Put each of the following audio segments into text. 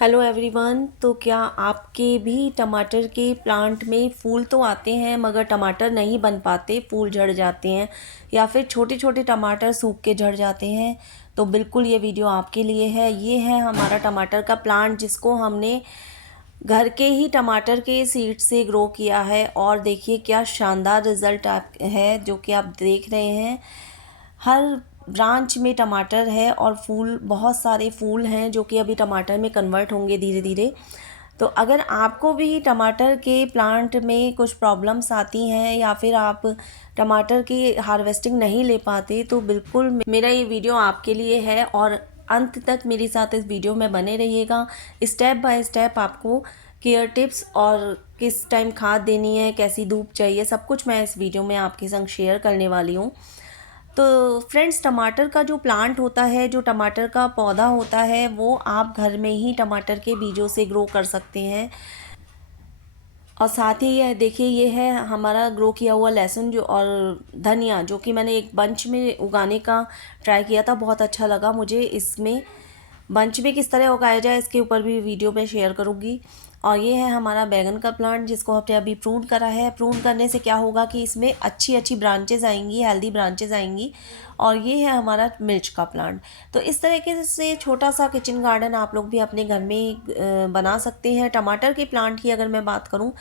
Hello everyone. तो क्या आपके भी टमाटर के प्लांट में फूल तो आते हैं मगर टमाटर नहीं बन पाते, फूल झड़ जाते हैं या फिर छोटे छोटे टमाटर सूख के झड़ जाते हैं? तो बिल्कुल ये वीडियो आपके लिए है। ये है हमारा टमाटर का प्लांट जिसको हमने घर के ही टमाटर के सीड से ग्रो किया है और देखिए क्या शानदार रिज़ल्ट आप है जो कि आप देख रहे हैं। हर ब्रांच में टमाटर है और फूल, बहुत सारे फूल हैं जो कि अभी टमाटर में कन्वर्ट होंगे धीरे धीरे। तो अगर आपको भी टमाटर के प्लांट में कुछ प्रॉब्लम्स आती हैं या फिर आप टमाटर की हार्वेस्टिंग नहीं ले पाते तो बिल्कुल मेरा ये वीडियो आपके लिए है और अंत तक मेरे साथ इस वीडियो में बने रहिएगा। स्टेप बाय स्टेप आपको केयर टिप्स और किस टाइम खाद देनी है, कैसी धूप चाहिए, सब कुछ मैं इस वीडियो में आपके संग शेयर करने वाली हूँ। तो फ्रेंड्स, टमाटर का जो प्लांट होता है, जो टमाटर का पौधा होता है, वो आप घर में ही टमाटर के बीजों से ग्रो कर सकते हैं। और साथ ही यह देखिए, ये है हमारा ग्रो किया हुआ लहसुन जो और धनिया, जो कि मैंने एक बंच में उगाने का ट्राई किया था, बहुत अच्छा लगा मुझे। इसमें बंच में किस तरह उगाया जाए इसके ऊपर भी वीडियो में शेयर करूँगी। और ये है हमारा बैगन का प्लांट जिसको हमने अभी प्रून करा है। प्रून करने से क्या होगा कि इसमें अच्छी अच्छी ब्रांचेज आएंगी, हेल्दी ब्रांचेज आएंगी। और ये है हमारा मिर्च का प्लांट। तो इस तरीके से छोटा सा किचन गार्डन आप लोग भी अपने घर में बना सकते हैं। टमाटर के प्लांट की अगर मैं बात करूँ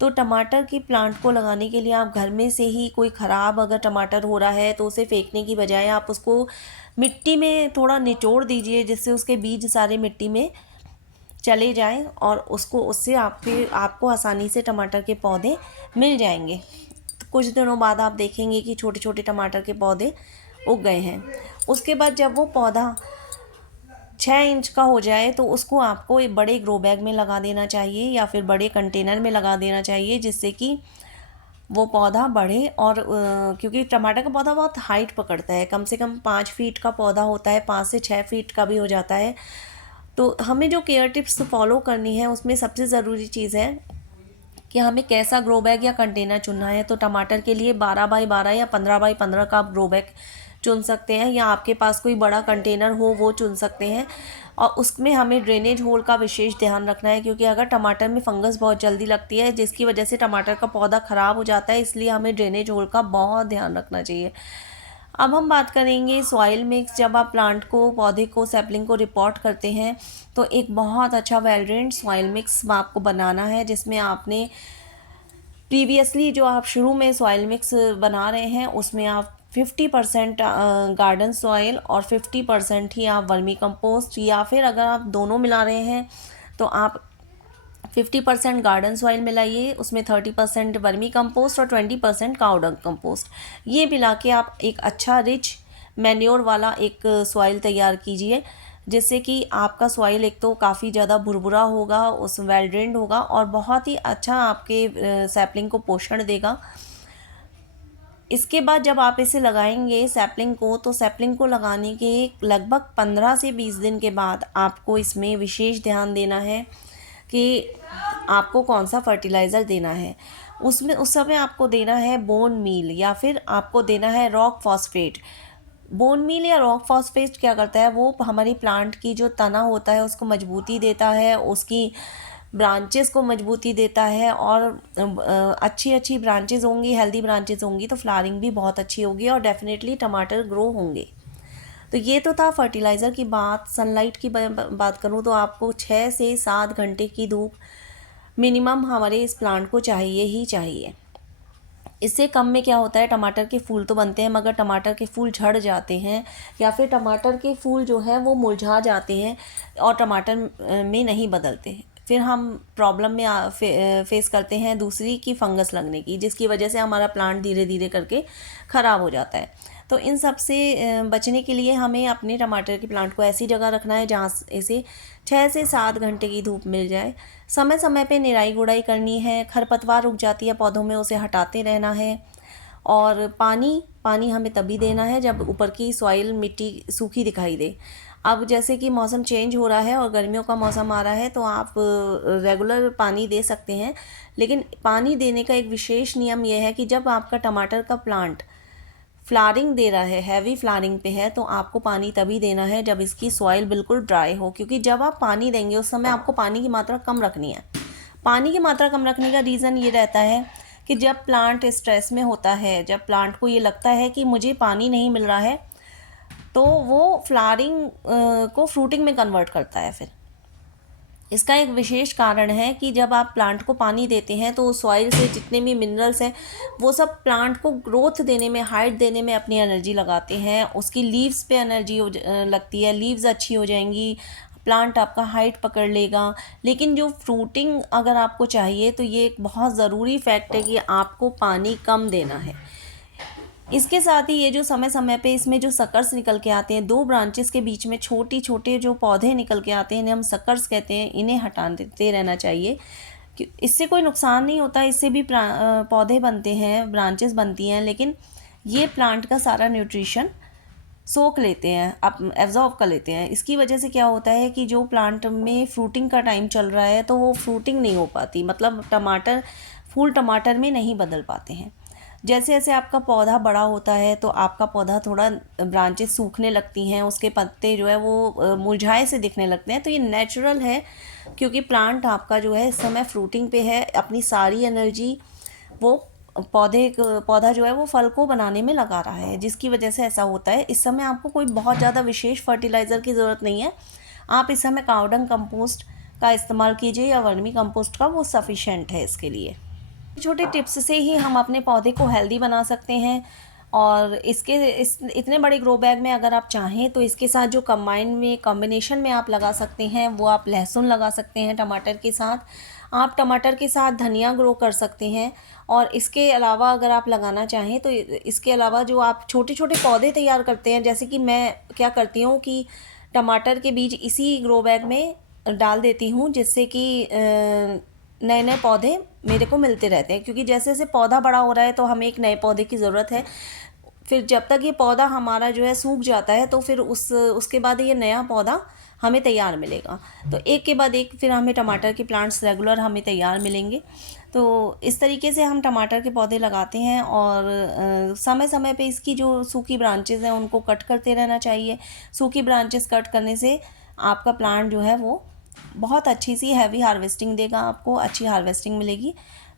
तो टमाटर की प्लांट को लगाने के लिए आप घर में से ही कोई ख़राब अगर टमाटर हो रहा है तो उसे फेंकने की बजाय आप उसको मिट्टी में थोड़ा निचोड़ दीजिए, जिससे उसके बीज सारे मिट्टी में चले जाएं और उससे आपको आसानी से टमाटर के पौधे मिल जाएंगे। तो कुछ दिनों बाद आप देखेंगे कि छोटे छोटे टमाटर के पौधे उग गए हैं। उसके बाद जब वो पौधा 6 इंच का हो जाए तो उसको आपको एक बड़े ग्रो बैग में लगा देना चाहिए या फिर बड़े कंटेनर में लगा देना चाहिए, जिससे कि वो पौधा बढ़े। और क्योंकि टमाटर का पौधा बहुत हाइट पकड़ता है, कम से कम 5 फीट का पौधा होता है, 5 से 6 फीट का भी हो जाता है। तो हमें जो केयर टिप्स फॉलो करनी है उसमें सबसे ज़रूरी चीज़ है कि हमें कैसा ग्रो बैग या कंटेनर चुनना है। तो टमाटर के लिए 12x12 या 15x15 का आप ग्रो बैग चुन सकते हैं, या आपके पास कोई बड़ा कंटेनर हो वो चुन सकते हैं। और उसमें हमें ड्रेनेज होल का विशेष ध्यान रखना है, क्योंकि अगर टमाटर में फंगस बहुत जल्दी लगती है जिसकी वजह से टमाटर का पौधा ख़राब हो जाता है, इसलिए हमें ड्रेनेज होल का बहुत ध्यान रखना चाहिए। अब हम बात करेंगे सॉइल मिक्स। जब आप प्लांट को, पौधे को, सैपलिंग को रिपोर्ट करते हैं तो एक बहुत अच्छा वेल सॉइल मिक्स आपको बनाना है, जिसमें आपने प्रीवियसली जो आप शुरू में सॉइल मिक्स बना रहे हैं उसमें आप 50% गार्डन सॉइल और 50% ही आप वर्मी कंपोस्ट, या फिर अगर आप दोनों मिला रहे हैं तो आप 50% गार्डन सॉइल मिलाइए, उसमें 30% वर्मी कंपोस्ट और 20% काउ डंग कंपोस्ट। ये मिला के आप एक अच्छा रिच मैन्योर वाला एक सॉइल तैयार कीजिए, जिससे कि आपका सॉइल एक तो काफ़ी ज़्यादा भुरभुरा होगा, उस वेल ड्रेन्ड होगा और बहुत ही अच्छा आपके सैपलिंग को पोषण देगा। इसके बाद जब आप इसे लगाएंगे सैपलिंग को, तो सैपलिंग को लगाने के लगभग 15 से 20 दिन के बाद आपको इसमें विशेष ध्यान देना है कि आपको कौन सा फर्टिलाइज़र देना है। उसमें उस समय आपको देना है बोन मील या फिर आपको देना है रॉक फॉस्फेट। बोन मील या रॉक फॉस्फेट क्या करता है, वो हमारी प्लांट की जो तना होता है उसको मजबूती देता है, उसकी ब्रांचेस को मजबूती देता है। और अच्छी अच्छी ब्रांचेस होंगी, हेल्दी ब्रांचेस होंगी तो फ्लावरिंग भी बहुत अच्छी होगी और डेफिनेटली टमाटर ग्रो होंगे। तो ये तो था फर्टिलाइज़र की बात। सनलाइट की बात करूँ तो आपको 6 से 7 घंटे की धूप मिनिमम हमारे इस प्लांट को चाहिए ही चाहिए। इससे कम में क्या होता है, टमाटर के फूल तो बनते हैं मगर टमाटर के फूल झड़ जाते हैं या फिर टमाटर के फूल जो है वो मुरझा जाते हैं और टमाटर में नहीं बदलते। फिर हम प्रॉब्लम में फेस करते हैं दूसरी की फंगस लगने की, जिसकी वजह से हमारा प्लांट धीरे धीरे करके ख़राब हो जाता है। तो इन सब से बचने के लिए हमें अपने टमाटर के प्लांट को ऐसी जगह रखना है जहाँ इसे 6 से 7 घंटे की धूप मिल जाए। समय समय पे निराई गुड़ाई करनी है, खरपतवार उग जाती है पौधों में उसे हटाते रहना है। और पानी हमें तभी देना है जब ऊपर की सॉइल, मिट्टी सूखी दिखाई दे। अब जैसे कि मौसम चेंज हो रहा है और गर्मियों का मौसम आ रहा है तो आप रेगुलर पानी दे सकते हैं, लेकिन पानी देने का एक विशेष नियम यह है कि जब आपका टमाटर का प्लांट फ्लावरिंग दे रहा है, हैवी फ्लावरिंग पे है, तो आपको पानी तभी देना है जब इसकी सॉइल बिल्कुल ड्राई हो, क्योंकि जब आप पानी देंगे उस समय आपको पानी की मात्रा कम रखनी है। पानी की मात्रा कम रखने का रीज़न ये रहता है कि जब प्लांट स्ट्रेस में होता है, जब प्लांट को ये लगता है कि मुझे पानी नहीं मिल रहा है, तो वो फ्लावरिंग को फ्रूटिंग में कन्वर्ट करता है। फिर इसका एक विशेष कारण है कि जब आप प्लांट को पानी देते हैं तो सॉइल से जितने भी मिनरल्स हैं वो सब प्लांट को ग्रोथ देने में, हाइट देने में अपनी एनर्जी लगाते हैं। उसकी लीव्स पे एनर्जी लगती है, लीव्स अच्छी हो जाएंगी, प्लांट आपका हाइट पकड़ लेगा। लेकिन जो फ्रूटिंग अगर आपको चाहिए तो ये एक बहुत ज़रूरी फैक्ट है कि आपको पानी कम देना है। इसके साथ ही ये जो समय समय पे इसमें जो सकर्स निकल के आते हैं, 2 ब्रांचेस के बीच में छोटे छोटे जो पौधे निकल के आते हैं, इन्हें हम सकर्स कहते हैं, इन्हें हटा देते रहना चाहिए। कि इससे कोई नुकसान नहीं होता, इससे भी पौधे बनते हैं, ब्रांचेस बनती हैं, लेकिन ये प्लांट का सारा न्यूट्रिशन सोख लेते हैं, अब एब्जॉर्ब कर लेते हैं। इसकी वजह से क्या होता है कि जो प्लांट में फ्रूटिंग का टाइम चल रहा है तो वो फ्रूटिंग नहीं हो पाती, मतलब टमाटर फूल टमाटर में नहीं बदल पाते हैं। जैसे जैसे आपका पौधा बड़ा होता है तो आपका पौधा थोड़ा ब्रांचेस सूखने लगती हैं, उसके पत्ते जो है वो मुरझाए से दिखने लगते हैं। तो ये नेचुरल है, क्योंकि प्लांट आपका जो है इस समय फ्रूटिंग पे है, अपनी सारी एनर्जी वो पौधा जो है वो फल को बनाने में लगा रहा है, जिसकी वजह से ऐसा होता है। इस समय आपको कोई बहुत ज़्यादा विशेष फर्टिलाइज़र की ज़रूरत नहीं है। आप इस समय कावडंग कंपोस्ट का इस्तेमाल कीजिए या वर्मी कंपोस्ट का, वो सफिशेंट है इसके लिए। छोटे टिप्स से ही हम अपने पौधे को हेल्दी बना सकते हैं। और इस इतने बड़े ग्रो बैग में अगर आप चाहें तो इसके साथ जो कॉम्बिनेशन में आप लगा सकते हैं वो आप लहसुन लगा सकते हैं टमाटर के साथ। आप टमाटर के साथ धनिया ग्रो कर सकते हैं। और इसके अलावा अगर आप लगाना चाहें तो इसके अलावा जो आप छोटे छोटे पौधे तैयार करते हैं, जैसे कि मैं क्या करती हूँ कि टमाटर के बीज इसी ग्रो बैग में डाल देती हूँ, जिससे कि नए नए पौधे मेरे को मिलते रहते हैं। क्योंकि जैसे जैसे पौधा बड़ा हो रहा है तो हमें एक नए पौधे की ज़रूरत है। फिर जब तक ये पौधा हमारा जो है सूख जाता है तो फिर उसके बाद ये नया पौधा हमें तैयार मिलेगा। तो एक के बाद एक फिर हमें टमाटर के प्लांट्स रेगुलर हमें तैयार मिलेंगे। तो इस तरीके से हम टमाटर के पौधे लगाते हैं। और समय समय पे इसकी जो सूखी ब्रांचेस हैं उनको कट करते रहना चाहिए। सूखी ब्रांचेस कट करने से आपका प्लांट जो है वो बहुत अच्छी सी हैवी हार्वेस्टिंग देगा, आपको अच्छी हार्वेस्टिंग मिलेगी।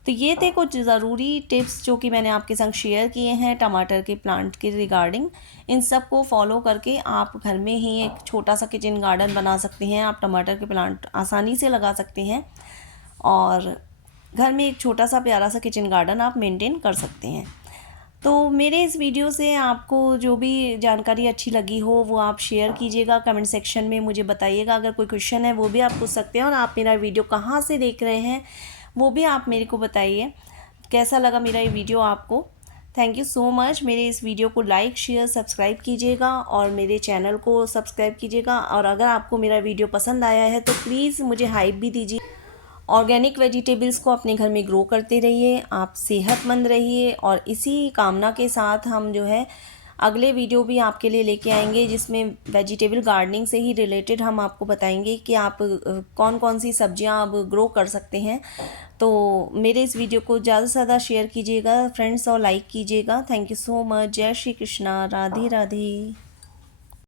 तो ये थे कुछ ज़रूरी टिप्स जो कि मैंने आपके संग शेयर किए हैं टमाटर के प्लांट के रिगार्डिंग। इन सब को फॉलो करके आप घर में ही एक छोटा सा किचन गार्डन बना सकते हैं। आप टमाटर के प्लांट आसानी से लगा सकते हैं और घर में एक छोटा सा प्यारा सा किचन गार्डन आप मेंटेन कर सकते हैं। तो मेरे इस वीडियो से आपको जो भी जानकारी अच्छी लगी हो वो आप शेयर कीजिएगा, कमेंट सेक्शन में मुझे बताइएगा। अगर कोई क्वेश्चन है वो भी आप पूछ सकते हैं। और आप मेरा वीडियो कहाँ से देख रहे हैं वो भी आप मेरे को बताइए, कैसा लगा मेरा ये वीडियो आपको। Thank you so much. मेरे इस वीडियो को लाइक शेयर सब्सक्राइब कीजिएगा और मेरे चैनल को सब्सक्राइब कीजिएगा। और अगर आपको मेरा वीडियो पसंद आया है तो प्लीज़ मुझे हाइप भी दीजिए। ऑर्गेनिक वेजिटेबल्स को अपने घर में ग्रो करते रहिए, आप सेहतमंद रहिए। और इसी कामना के साथ हम जो है अगले वीडियो भी आपके लिए लेके आएंगे, जिसमें वेजिटेबल गार्डनिंग से ही रिलेटेड हम आपको बताएंगे कि आप कौन कौन सी सब्जियां आप ग्रो कर सकते हैं। तो मेरे इस वीडियो को ज़्यादा से ज़्यादा शेयर कीजिएगा फ्रेंड्स और लाइक कीजिएगा। Thank you so much. जय श्री कृष्णा। राधे राधे।